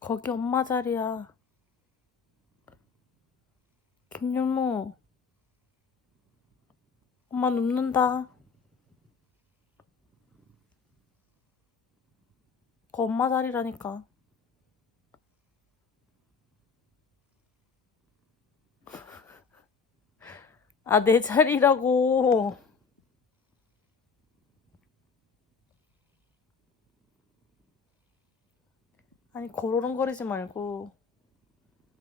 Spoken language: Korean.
거기 엄마 자리야. 김윤우, 엄마 눕는다. 그 엄마 자리라니까. 아, 내 자리라고. 아니, 고로롱거리지 말고.